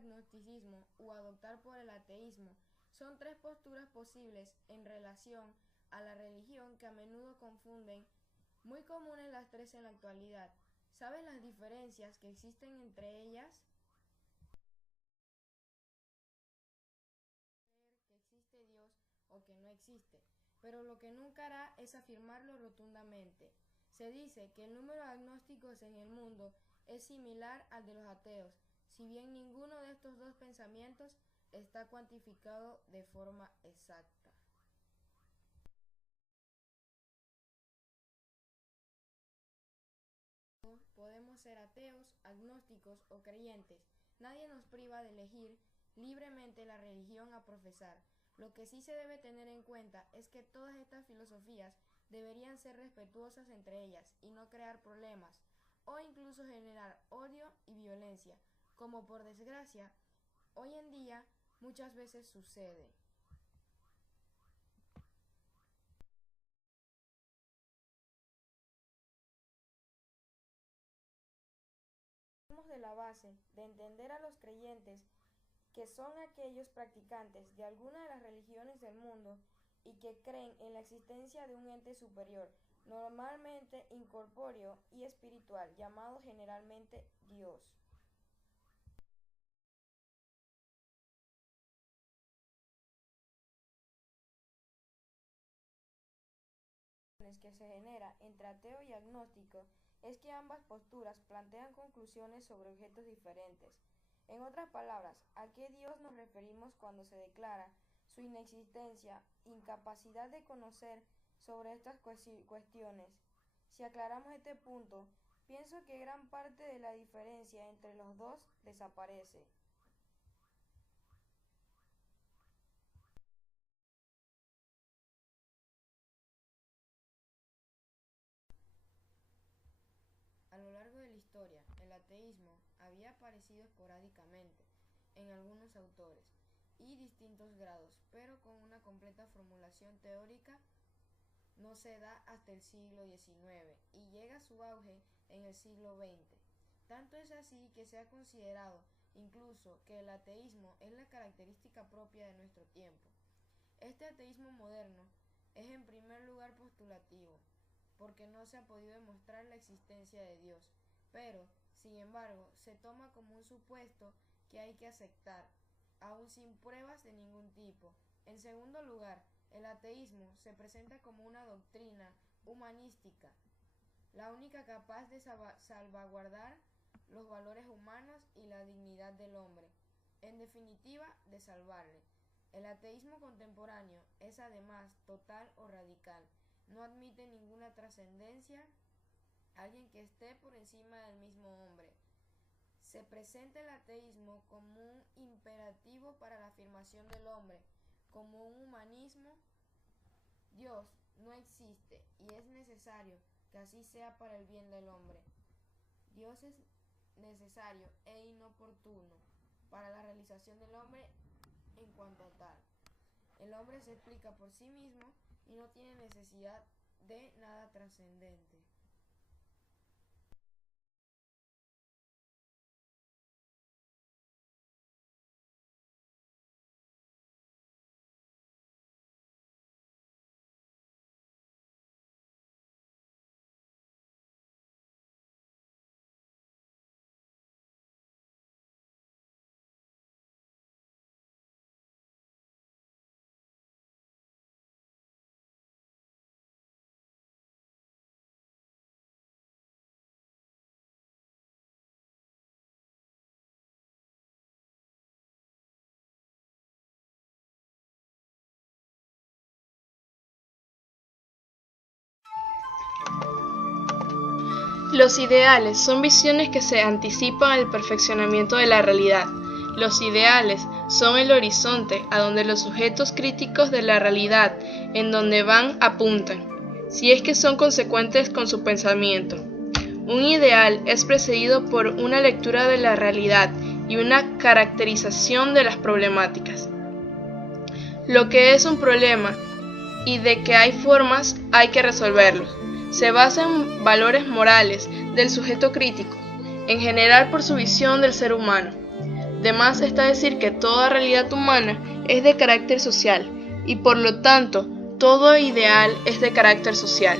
agnosticismo o adoptar por el ateísmo son tres posturas posibles en relación a la religión que a menudo confunden, muy comunes las tres en la actualidad. ¿Sabes las diferencias que existen entre ellas? Que existe Dios o que no existe, pero lo que nunca hará es afirmarlo rotundamente. Se dice que el número de agnósticos en el mundo es similar al de los ateos, si bien ninguno de estos dos pensamientos está cuantificado de forma exacta. Podemos ser ateos, agnósticos o creyentes. Nadie nos priva de elegir libremente la religión a profesar. Lo que sí se debe tener en cuenta es que todas estas filosofías deberían ser respetuosas entre ellas y no crear problemas o incluso generar odio y violencia, como por desgracia hoy en día muchas veces sucede. Partimos de la base de entender a los creyentes que son aquellos practicantes de alguna de las religiones del mundo y que creen en la existencia de un ente superior, normalmente incorpóreo y espiritual, llamado generalmente Dios. Que se genera entre ateo y agnóstico es que ambas posturas plantean conclusiones sobre objetos diferentes. En otras palabras, ¿a qué Dios nos referimos cuando se declara su inexistencia, incapacidad de conocer sobre estas cuestiones? Si aclaramos este punto, pienso que gran parte de la diferencia entre los dos desaparece. A lo largo de la historia, el ateísmo había aparecido esporádicamente en algunos autores y distintos grados, pero con una completa formulación teórica no se da hasta el siglo XIX y llega a su auge en el siglo XX. Tanto es así que se ha considerado incluso que el ateísmo es la característica propia de nuestro tiempo. Este ateísmo moderno es en primer lugar postulativo, porque no se ha podido demostrar la existencia de Dios, pero, sin embargo, se toma como un supuesto que hay que aceptar, aun sin pruebas de ningún tipo. En segundo lugar, el ateísmo se presenta como una doctrina humanística, la única capaz de salvaguardar los valores humanos y la dignidad del hombre, en definitiva, de salvarle. El ateísmo contemporáneo es además total o radical. No admite ninguna trascendencia, alguien que esté por encima del mismo hombre. Se presenta el ateísmo como un imperativo para la afirmación del hombre, como un humanismo. Dios no existe y es necesario que así sea para el bien del hombre. Dios es necesario e inoportuno para la realización del hombre en cuanto a tal. El hombre se explica por sí mismo y no tiene necesidad de nada trascendente. Los ideales son visiones que se anticipan al perfeccionamiento de la realidad. Los ideales son el horizonte a donde los sujetos críticos de la realidad en donde van apuntan, si es que son consecuentes con su pensamiento. Un ideal es precedido por una lectura de la realidad y una caracterización de las problemáticas. Lo que es un problema y de que hay formas, hay que resolverlos. Se basa en valores morales del sujeto crítico, en general por su visión del ser humano. De más está decir que toda realidad humana es de carácter social y por lo tanto todo ideal es de carácter social.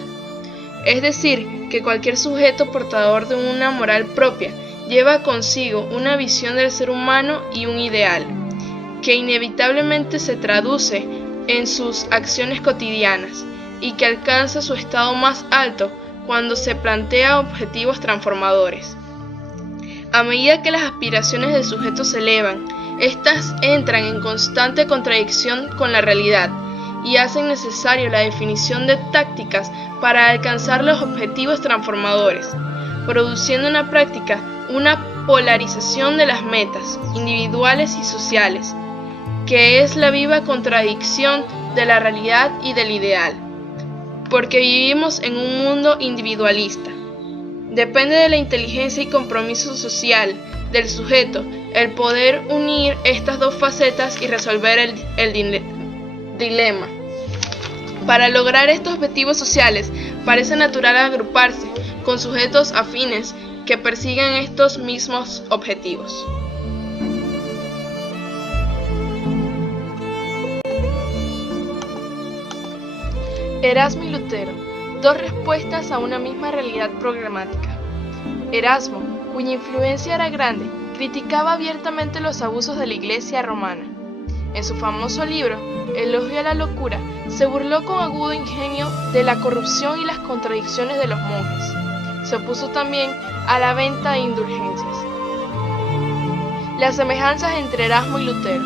Es decir, que cualquier sujeto portador de una moral propia lleva consigo una visión del ser humano y un ideal, que inevitablemente se traduce en sus acciones cotidianas y que alcanza su estado más alto cuando se plantea objetivos transformadores. A medida que las aspiraciones del sujeto se elevan, éstas entran en constante contradicción con la realidad y hacen necesario la definición de tácticas para alcanzar los objetivos transformadores, produciendo en la práctica una polarización de las metas individuales y sociales, que es la viva contradicción de la realidad y del ideal, porque vivimos en un mundo individualista. Depende de la inteligencia y compromiso social del sujeto el poder unir estas dos facetas y resolver el dilema. Para lograr estos objetivos sociales, parece natural agruparse con sujetos afines que persigan estos mismos objetivos. Erasmo y Lutero, dos respuestas a una misma realidad programática. Erasmo, cuya influencia era grande, criticaba abiertamente los abusos de la Iglesia romana. En su famoso libro, Elogio a la locura, se burló con agudo ingenio de la corrupción y las contradicciones de los monjes. Se opuso también a la venta de indulgencias. Las semejanzas entre Erasmo y Lutero.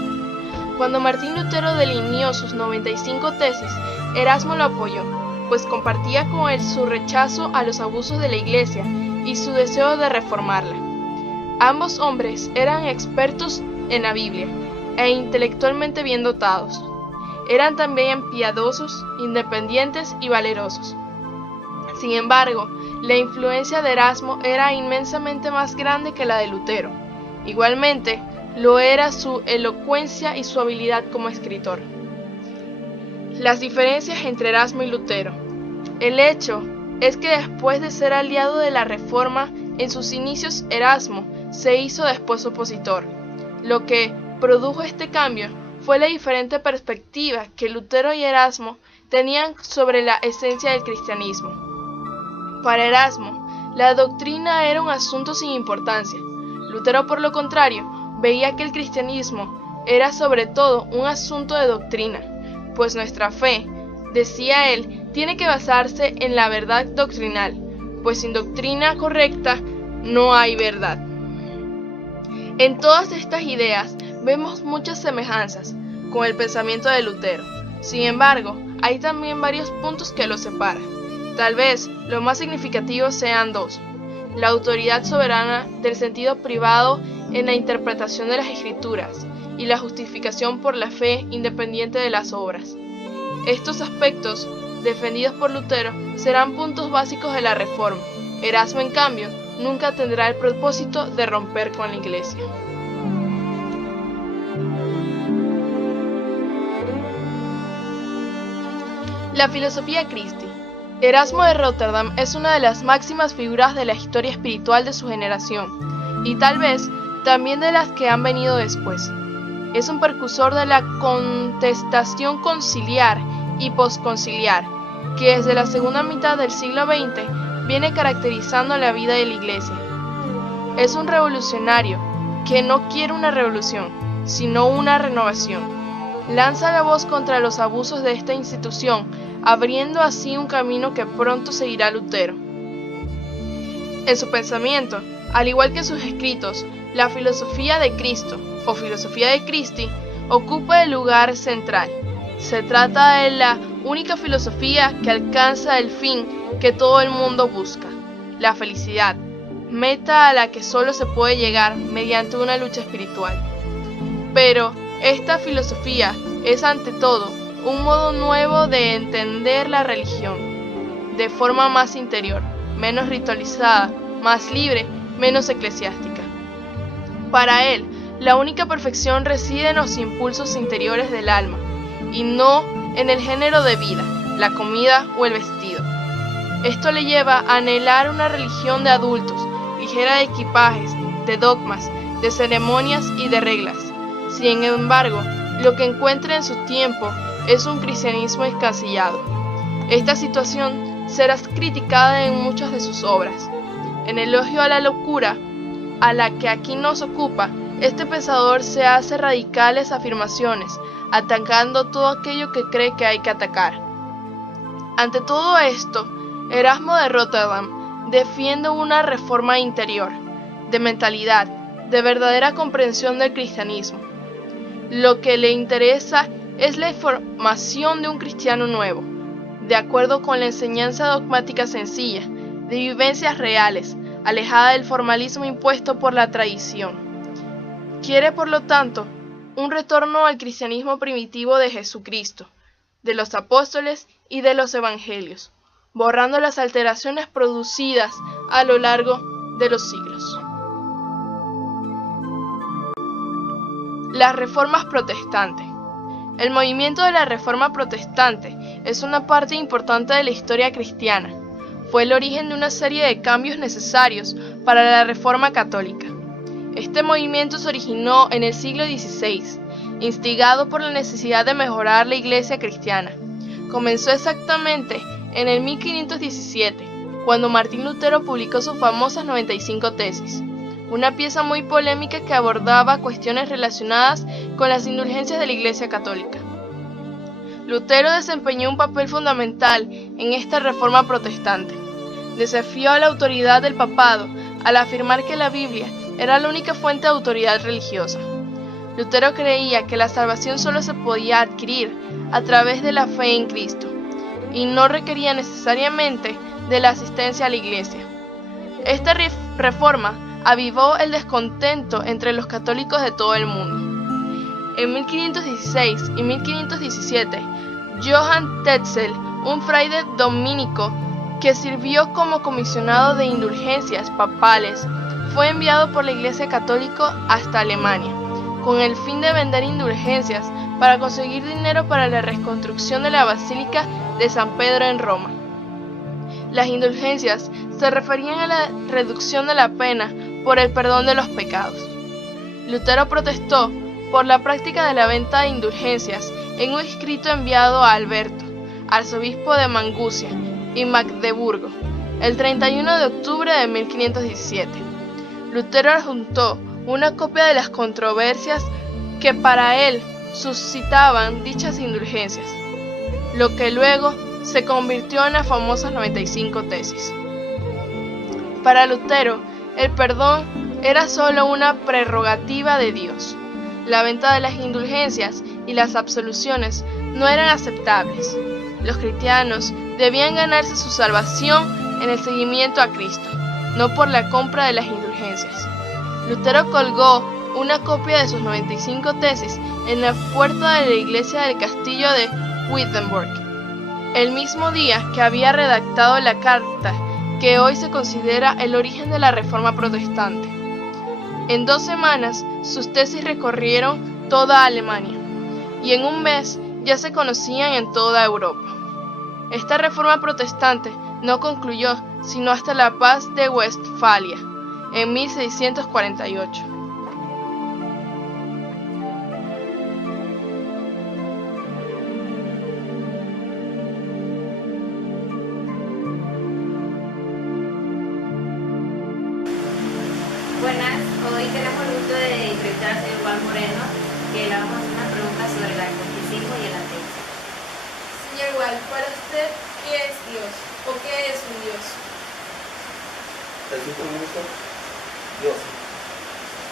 Cuando Martín Lutero delineó sus 95 tesis, Erasmo lo apoyó, pues compartía con él su rechazo a los abusos de la Iglesia y su deseo de reformarla. Ambos hombres eran expertos en la Biblia e intelectualmente bien dotados. Eran también piadosos, independientes y valerosos. Sin embargo, la influencia de Erasmo era inmensamente más grande que la de Lutero. Igualmente, lo era su elocuencia y su habilidad como escritor. Las diferencias entre Erasmo y Lutero. El hecho es que después de ser aliado de la Reforma, en sus inicios Erasmo se hizo después opositor. Lo que produjo este cambio fue la diferente perspectiva que Lutero y Erasmo tenían sobre la esencia del cristianismo. Para Erasmo, la doctrina era un asunto sin importancia. Lutero, por lo contrario, veía que el cristianismo era sobre todo un asunto de doctrina, pues nuestra fe, decía él, tiene que basarse en la verdad doctrinal, pues sin doctrina correcta no hay verdad. En todas estas ideas vemos muchas semejanzas con el pensamiento de Lutero. Sin embargo, hay también varios puntos que los separan. Tal vez los más significativos sean dos: la autoridad soberana del sentido privado en la interpretación de las Escrituras y la justificación por la fe independiente de las obras. Estos aspectos, defendidos por Lutero, serán puntos básicos de la Reforma. Erasmo, en cambio, nunca tendrá el propósito de romper con la Iglesia. La filosofía Christi. Erasmo de Róterdam es una de las máximas figuras de la historia espiritual de su generación, y tal vez también de las que han venido después. Es un precursor de la contestación conciliar y posconciliar, que desde la segunda mitad del siglo XX viene caracterizando la vida de la Iglesia. Es un revolucionario que no quiere una revolución, sino una renovación. Lanza la voz contra los abusos de esta institución, abriendo así un camino que pronto seguirá Lutero. En su pensamiento, al igual que en sus escritos, la filosofía de Cristo, o filosofía de Christi, ocupa el lugar central. Se trata de la única filosofía que alcanza el fin que todo el mundo busca, la felicidad, meta a la que solo se puede llegar mediante una lucha espiritual. Pero esta filosofía es ante todo un modo nuevo de entender la religión, de forma más interior, menos ritualizada, más libre, menos eclesiástica. Para él, la única perfección reside en los impulsos interiores del alma, y no en el género de vida, la comida o el vestido. Esto le lleva a anhelar una religión de adultos, ligera de equipajes, de dogmas, de ceremonias y de reglas. Sin embargo, lo que encuentra en su tiempo es un cristianismo escasillado. Esta situación será criticada en muchas de sus obras. En Elogio a la locura, a la que aquí nos ocupa, este pensador se hace radicales afirmaciones, atacando todo aquello que cree que hay que atacar. Ante todo esto, Erasmo de Róterdam defiende una reforma interior, de mentalidad, de verdadera comprensión del cristianismo. Lo que le interesa es la formación de un cristiano nuevo, de acuerdo con la enseñanza dogmática sencilla, de vivencias reales, alejada del formalismo impuesto por la tradición. Quiere, por lo tanto, un retorno al cristianismo primitivo de Jesucristo, de los apóstoles y de los evangelios, borrando las alteraciones producidas a lo largo de los siglos. Las reformas protestantes. El movimiento de la Reforma Protestante es una parte importante de la historia cristiana. Fue el origen de una serie de cambios necesarios para la Reforma Católica. Este movimiento se originó en el siglo XVI, instigado por la necesidad de mejorar la Iglesia cristiana. Comenzó exactamente en el 1517, cuando Martín Lutero publicó sus famosas 95 tesis, una pieza muy polémica que abordaba cuestiones relacionadas con las indulgencias de la Iglesia católica. Lutero desempeñó un papel fundamental en esta reforma protestante. Desafió a la autoridad del papado al afirmar que la Biblia era la única fuente de autoridad religiosa. Lutero creía que la salvación solo se podía adquirir a través de la fe en Cristo y no requería necesariamente de la asistencia a la Iglesia. Esta reforma avivó el descontento entre los católicos de todo el mundo. En 1516 y 1517, Johann Tetzel, un fraile dominico que sirvió como comisionado de indulgencias papales, fue enviado por la Iglesia Católica hasta Alemania, con el fin de vender indulgencias para conseguir dinero para la reconstrucción de la Basílica de San Pedro en Roma. Las indulgencias se referían a la reducción de la pena por el perdón de los pecados. Lutero protestó por la práctica de la venta de indulgencias en un escrito enviado a Alberto, arzobispo de Maguncia y Magdeburgo, el 31 de octubre de 1517. Lutero adjuntó una copia de las controversias que para él suscitaban dichas indulgencias, lo que luego se convirtió en las famosas 95 tesis. Para Lutero, el perdón era solo una prerrogativa de Dios. La venta de las indulgencias y las absoluciones no eran aceptables. Los cristianos debían ganarse su salvación en el seguimiento a Cristo, no por la compra de las indulgencias. Lutero colgó una copia de sus 95 tesis en la puerta de la iglesia del castillo de Wittenberg, el mismo día que había redactado la carta que hoy se considera el origen de la Reforma Protestante. En 2 semanas, sus tesis recorrieron toda Alemania, y en un mes ya se conocían en toda Europa. Esta Reforma Protestante no concluyó sino hasta la Paz de Westfalia, en 1648. Buenas, hoy tenemos el gusto de entrevistar al señor Juan Moreno, que le vamos a hacer una pregunta sobre el agnosticismo y el ateísmo. Señor Juan, para usted, ¿qué es Dios? ¿O qué es un Dios? Existe un único Dios,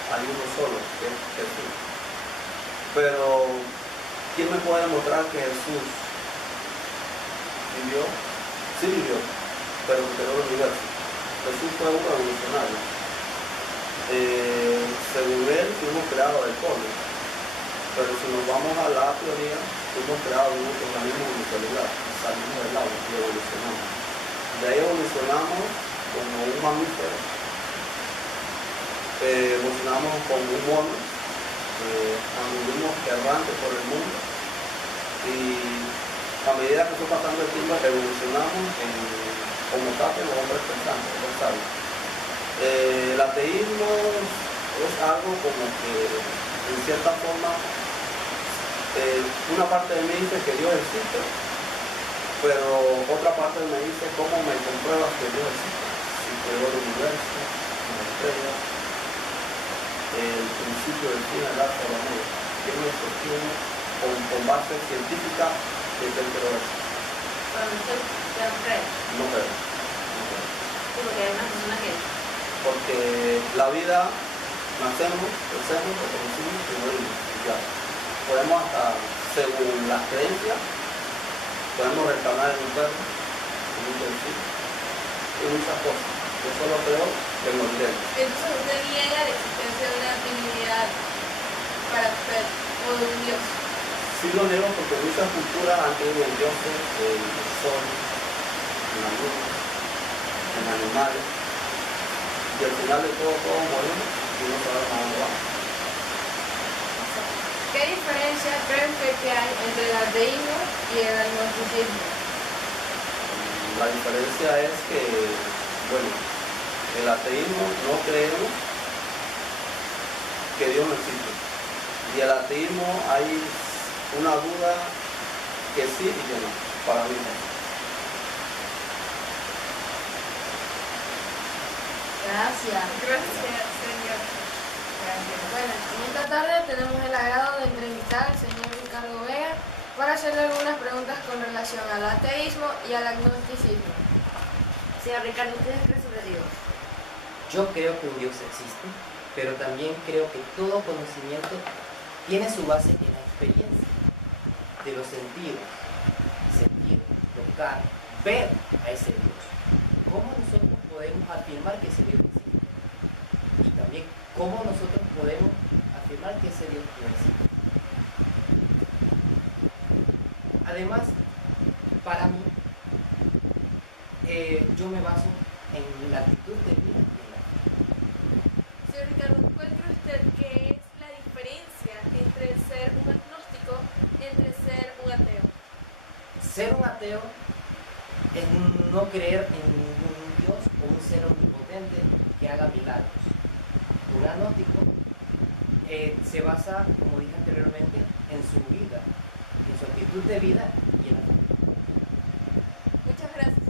hay uno solo, que es Jesús. Pero, ¿quién me puede demostrar que Jesús vivió? Sí vivió, pero creó el universo. Jesús fue un revolucionario. Según él, fuimos creados del polvo. Pero si nos vamos a la teoría, fuimos creados en un organismo unicelular. Salimos del agua y evolucionamos. De ahí evolucionamos como un mamífero. Evolucionamos como un mono. Anduvimos errantes por el mundo. Y a medida que fue pasando el tiempo, evolucionamos en Homo sapiens o hombres pensantes, los sabios. El ateísmo es algo como que, en cierta forma, una parte de mí dice que Dios existe, pero otra parte me dice, ¿cómo me compruebas que Dios existe? Si creó el universo, las estrellas, el principio del fin, el alfa y el omega. ¿Quién me sostiene con base científica de que él creó eso? Pero usted no cree. No creo. No creo. Sí, porque hay una persona que... Porque la vida, nacemos, crecemos, reproducimos y morimos. Y ya. Podemos hasta, según las creencias, podemos reencarnar en un perro, en un delfín, y muchas cosas. Yo solo creo en lo directo. Entonces usted niega la existencia de una divinidad para usted o de un Dios. Sí lo niego porque muchas culturas han tenido en dioses, en el sol, en la luna, en animales, y al final de todo, todos morimos y no sabemos a dónde vamos. ¿Qué diferencia cree usted que hay entre el ateísmo y el agnosticismo? La diferencia es que, bueno, el ateísmo no creemos que Dios no existe. Y el ateísmo hay una duda que sí y que no, para mí no. Gracias. Gracias, Señor. Bueno, en esta tarde tenemos el agrado de entrevistar al señor Ricardo Vega para hacerle algunas preguntas con relación al ateísmo y al agnosticismo. Señor Ricardo, ¿usted cree sobre Dios? Yo creo que un Dios existe, pero también creo que todo conocimiento tiene su base en la experiencia de los sentidos. Sentir, tocar, ver a ese Dios. ¿Cómo nosotros podemos afirmar que ese Dios existe? Y también, ¿cómo nosotros podemos afirmar que ese Dios no existe? Además, para mí, yo me baso en la actitud de vida y en la fe. Señor Ricardo, ¿cuál cree usted que es la diferencia entre ser un agnóstico y entre ser un ateo? Ser un ateo es no creer en ningún Dios o un ser omnipotente que haga milagros. Un agnóstico se basa, como dije anteriormente, en su vida, en su actitud de vida y en la fe. Muchas gracias.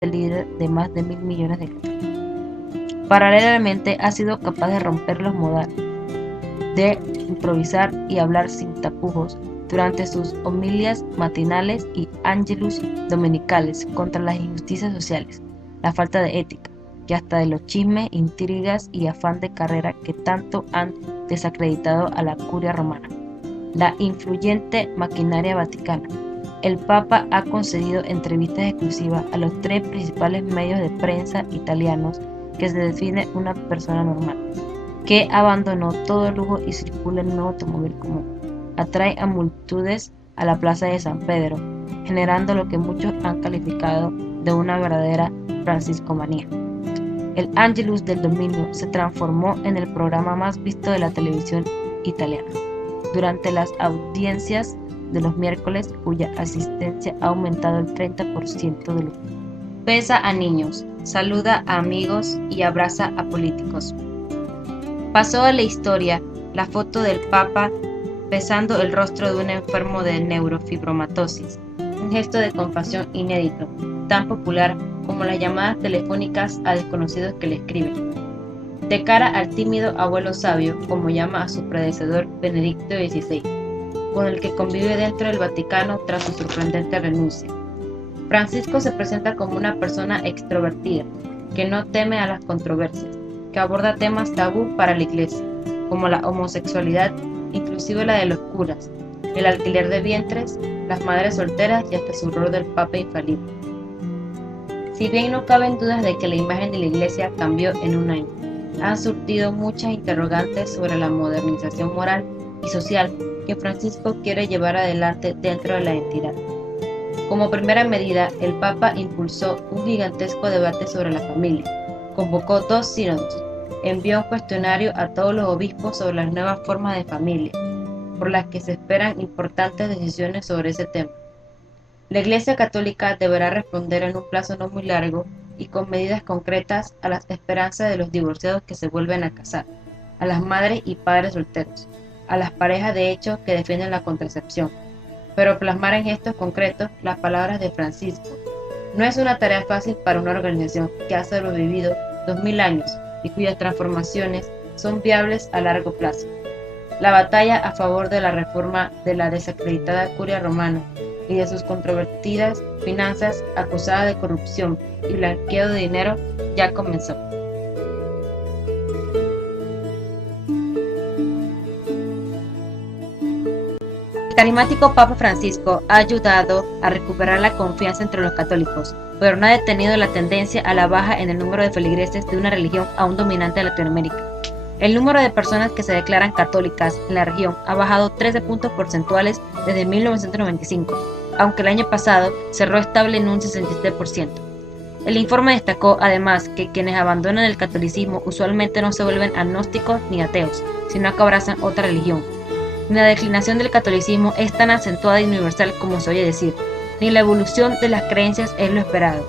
el líder de más de 1.000 millones de católicos. Paralelamente, ha sido capaz de romper los modales, de improvisar y hablar sin tapujos durante sus homilias matinales y ángelus dominicales contra las injusticias sociales, la falta de ética, y hasta de los chismes, intrigas y afán de carrera que tanto han desacreditado a la curia romana, la influyente maquinaria vaticana. El Papa ha concedido entrevistas exclusivas a los 3 principales medios de prensa italianos que se define una persona normal, que abandonó todo lujo y circula en un automóvil común. Atrae a multitudes a la plaza de San Pedro, generando lo que muchos han calificado de una verdadera franciscomanía. El Angelus del Dominio se transformó en el programa más visto de la televisión italiana durante las audiencias de los miércoles, cuya asistencia ha aumentado el 30% de los. Besa a niños, saluda a amigos y abraza a políticos. Pasó a la historia la foto del Papa besando el rostro de un enfermo de neurofibromatosis, un gesto de compasión inédito, tan popular como las llamadas telefónicas a desconocidos que le escriben. De cara al tímido abuelo sabio, como llama a su predecesor Benedicto XVI, con el que convive dentro del Vaticano tras su sorprendente renuncia. Francisco se presenta como una persona extrovertida, que no teme a las controversias, que aborda temas tabú para la Iglesia, como la homosexualidad, inclusive la de los curas, el alquiler de vientres, las madres solteras y hasta su rol del Papa infalible. Si bien no caben dudas de que la imagen de la Iglesia cambió en un año, han surgido muchas interrogantes sobre la modernización moral y social que Francisco quiere llevar adelante dentro de la entidad. Como primera medida, el Papa impulsó un gigantesco debate sobre la familia, convocó 2 sínodos, envió un cuestionario a todos los obispos sobre las nuevas formas de familia, por las que se esperan importantes decisiones sobre ese tema. La Iglesia Católica deberá responder en un plazo no muy largo y con medidas concretas a las esperanzas de los divorciados que se vuelven a casar, a las madres y padres solteros, a las parejas de hecho que defienden la contracepción, pero plasmar en gestos concretos las palabras de Francisco no es una tarea fácil para una organización que ha sobrevivido 2000 años y cuyas transformaciones son viables a largo plazo. La batalla a favor de la reforma de la desacreditada curia romana y de sus controvertidas finanzas acusadas de corrupción y blanqueo de dinero ya comenzó. El carismático Papa Francisco ha ayudado a recuperar la confianza entre los católicos, pero no ha detenido la tendencia a la baja en el número de feligreses de una religión aún dominante en Latinoamérica. El número de personas que se declaran católicas en la región ha bajado 13 puntos porcentuales desde 1995, aunque el año pasado cerró estable en un 67%. El informe destacó además que quienes abandonan el catolicismo usualmente no se vuelven agnósticos ni ateos, sino que abrazan otra religión. Ni la declinación del catolicismo es tan acentuada y universal como se oye decir, ni la evolución de las creencias es lo esperado.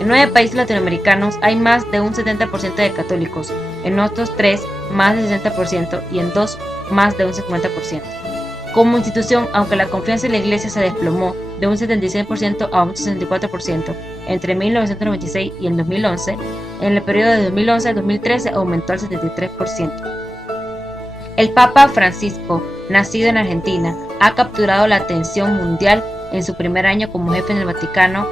En 9 países latinoamericanos hay más de un 70% de católicos, en otros 3 más del 60% y en 2 más de un 50%. Como institución, aunque la confianza en la Iglesia se desplomó de un 76% a un 64% entre 1996 y el 2011, en el periodo de 2011 al 2013 aumentó al 73%. El Papa Francisco, nacido en Argentina, ha capturado la atención mundial en su primer año como jefe en el Vaticano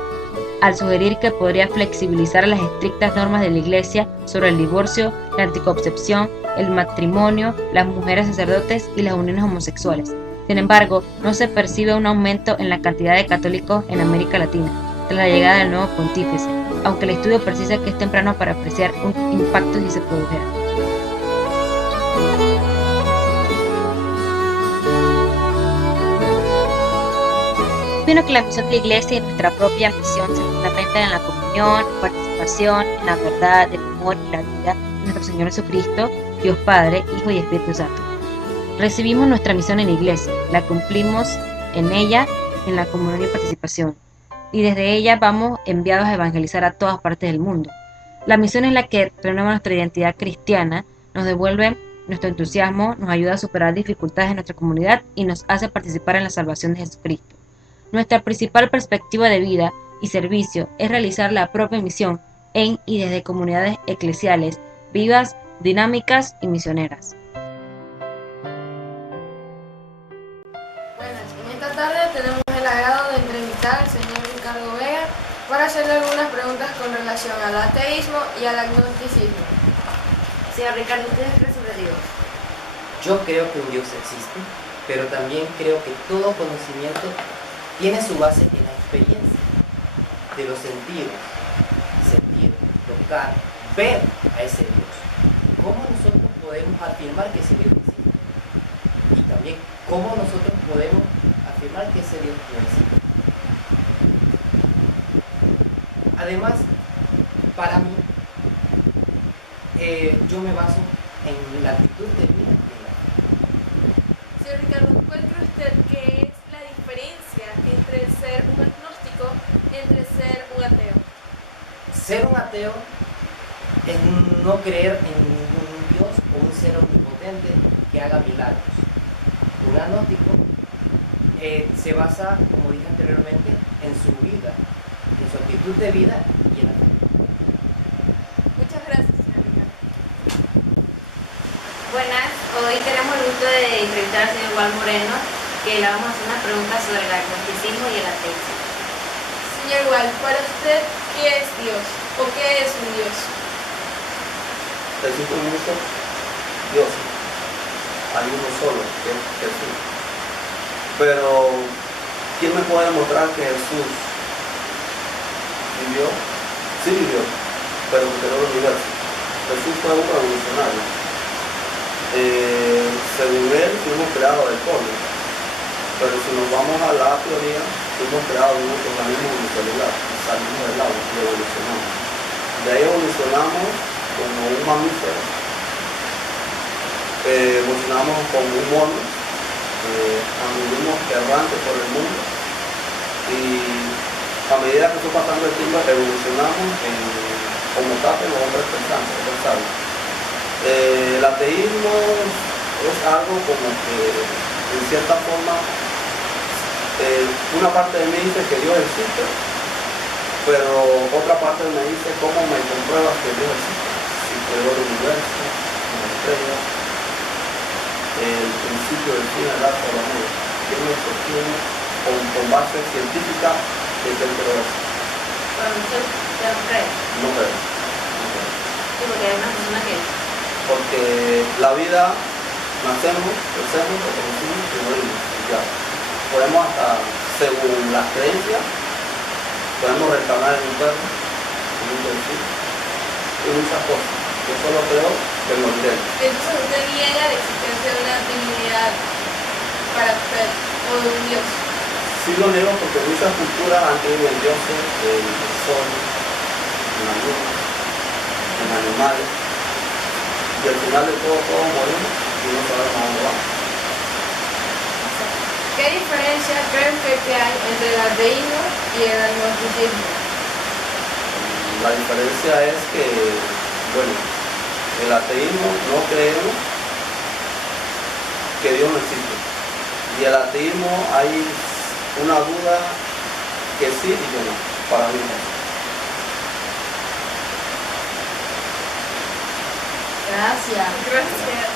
al sugerir que podría flexibilizar las estrictas normas de la Iglesia sobre el divorcio, la anticoncepción, el matrimonio, las mujeres sacerdotes y las uniones homosexuales. Sin embargo, no se percibe un aumento en la cantidad de católicos en América Latina tras la llegada del nuevo pontífice, aunque el estudio precisa que es temprano para apreciar un impacto si se produjera. Opino que la misión de la Iglesia y nuestra propia misión se fundamentan en la comunión, participación, en la verdad, el amor y la vida de nuestro Señor Jesucristo, Dios Padre, Hijo y Espíritu Santo. Recibimos nuestra misión en la Iglesia, la cumplimos en ella, en la comunión y participación, y desde ella vamos enviados a evangelizar a todas partes del mundo. La misión es la que renueva nuestra identidad cristiana, nos devuelve nuestro entusiasmo, nos ayuda a superar dificultades en nuestra comunidad y nos hace participar en la salvación de Jesucristo. Nuestra principal perspectiva de vida y servicio es realizar la propia misión en y desde comunidades eclesiales vivas, dinámicas y misioneras. Buenas, en esta tarde tenemos el agrado de entrevistar al señor Ricardo Vega para hacerle algunas preguntas con relación al ateísmo y al agnosticismo. Señor Ricardo, ¿usted cree sobre Dios? Yo creo que un Dios existe, pero también creo que todo conocimiento tiene su base en la experiencia de los sentidos, sentir, tocar, ver a ese Dios. ¿Cómo nosotros podemos afirmar que ese Dios existe? Y también, ¿cómo nosotros podemos afirmar que ese Dios no existe? Además, para mí, yo me baso en la actitud de vida. Señor Ricardo, ¿cuál cree usted que es la diferencia entre ser un agnóstico entre ser un ateo? Ser un ateo es no creer en ningún Dios o un ser omnipotente que haga milagros. Un agnóstico se basa, como dije anteriormente, en su vida, en su actitud de vida y en la fe. Muchas gracias, señor Ricardo. Buenas, hoy tenemos el gusto de entrevistar al señor Juan Moreno, que le vamos a hacer unas preguntas sobre el agnosticismo y el ateísmo. Señor Wal, para usted, ¿qué es Dios? ¿O qué es un Dios? Existe muchos dioses, hay uno solo, que es Jesús. Pero, ¿quién me puede demostrar que Jesús vivió? Sí vivió, pero que creó el universo. Jesús fue un revolucionario. Según él, fuimos creados del polvo. Pero si nos vamos a la teoría, fuimos creados de un organismo unicelular. Salimos del agua y evolucionamos. De ahí evolucionamos como un mamífero. Evolucionamos como un mono. Anduvimos errantes por el mundo. Y a medida que fue pasando el tiempo, evolucionamos en como sapiens o hombres pensantes. El ateísmo es algo como que, en cierta forma, una parte de mí dice que Dios existe, pero otra parte me dice cómo me compruebas que Dios existe. Si creó el universo, las estrellas, el principio del fin, el arte del amor. ¿Quién me sostiene con base científica que Él creó eso? Bueno, ¿usted no cree? No creo. Sí, porque hay una persona que... Porque la vida, nacemos, crecemos, reproducimos y morimos. Ya. Podemos hasta, según las creencias, podemos reencarnar en un perro, en un delfín, y muchas cosas. Yo solo creo que moriré. Entonces usted niega la existencia de una divinidad para usted o de un Dios. Sí lo niego porque muchas culturas han creído en dioses, en el sol, en la luna, en animales. Y al final de todo, todos morimos y no sabemos a dónde vamos. ¿Qué diferencia cree usted que hay entre el ateísmo y el agnosticismo? La diferencia es que, bueno, el ateísmo no creemos que Dios no existe. Y el ateísmo hay una duda que sí y que no, para mí no. Gracias. Gracias.